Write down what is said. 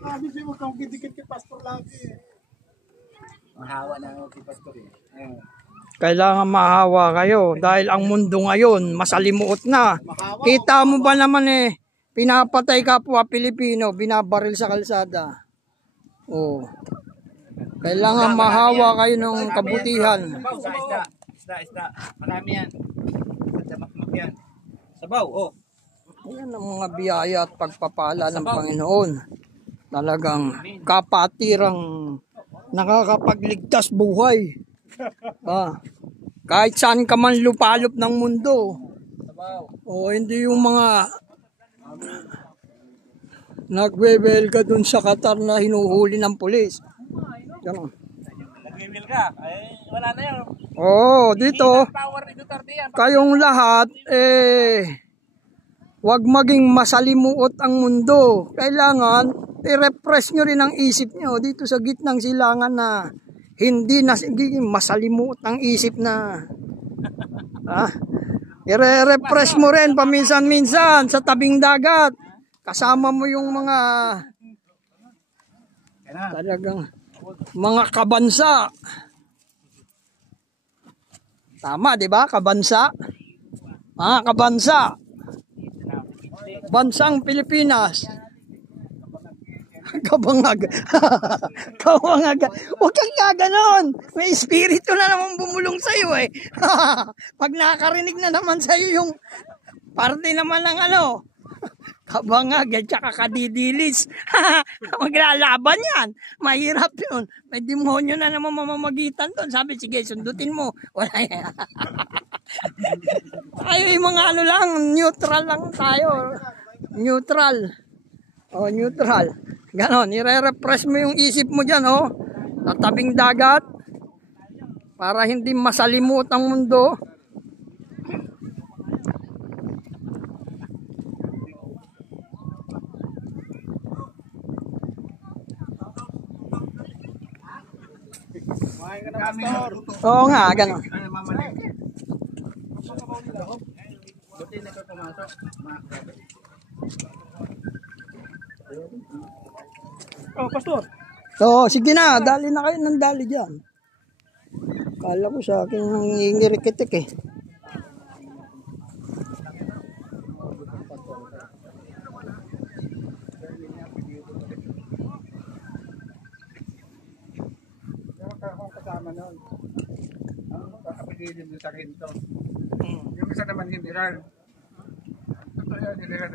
Sabi siya mo kung didikit kay pastor lagi. Mahawa na ako kay pastor eh. Kailangan mahawa kayo dahil ang mundo ngayon masalimuot na. Kita mo ba naman pinapatay kapwa Pilipino, binabaril sa kalsada. Oh. Kailangan mahawa kayo ng kabutihan. Isda. Marami yan. Damakmak yan. Sabaw, oh. Ayan ang mga biyaya at pagpapala ng Panginoon. Talagang kapatirang nakakapagligtas buhay. Kahit saan ka man lupalop ng mundo. O hindi yung mga nagwewel ka dun sa Qatar na hinuhuli ng pulis. Ganon. Nagwewel ka? Ay, wala na yun. Oo, dito, kayong lahat, wag maging masalimuot ang mundo. Kailangan, i-refresh nyo rin ang isip nyo dito sa gitnang silangan na hindi na masalimuot ang isip na. I-refresh mo rin paminsan-minsan sa tabing dagat. Kasama mo yung mga talagang mga kabansa. Tama, di ba? Kabansa. Mga kabansa. Bansang Pilipinas. Kabangag. Kabangag. Huwag kang gaganon. May espiritu na naman bumulong sa'yo eh. Pag nakarinig na naman sa'yo yung parte naman ng kabangag at saka kadidilis. Maglalaban yan. Mahirap yun. May demonyo na naman mamamagitan doon. Sabi, sige, sundutin mo. Wala yan. Tayo yung mga lang, neutral lang tayo. Neutral. Neutral. Ganon, i-refresh mo yung isip mo dyan, sa tabing dagat. Para hindi masalimut ang mundo. Oo nga, gano'n. Pastor. Sige na, dali na kayo ng dali dyan. Kala ko sa akin ngingirikitik eh. Kasama noon. Kakapigilin mo sa akin ito. Yung isa naman hindi rin. Totoo yan, hindi rin.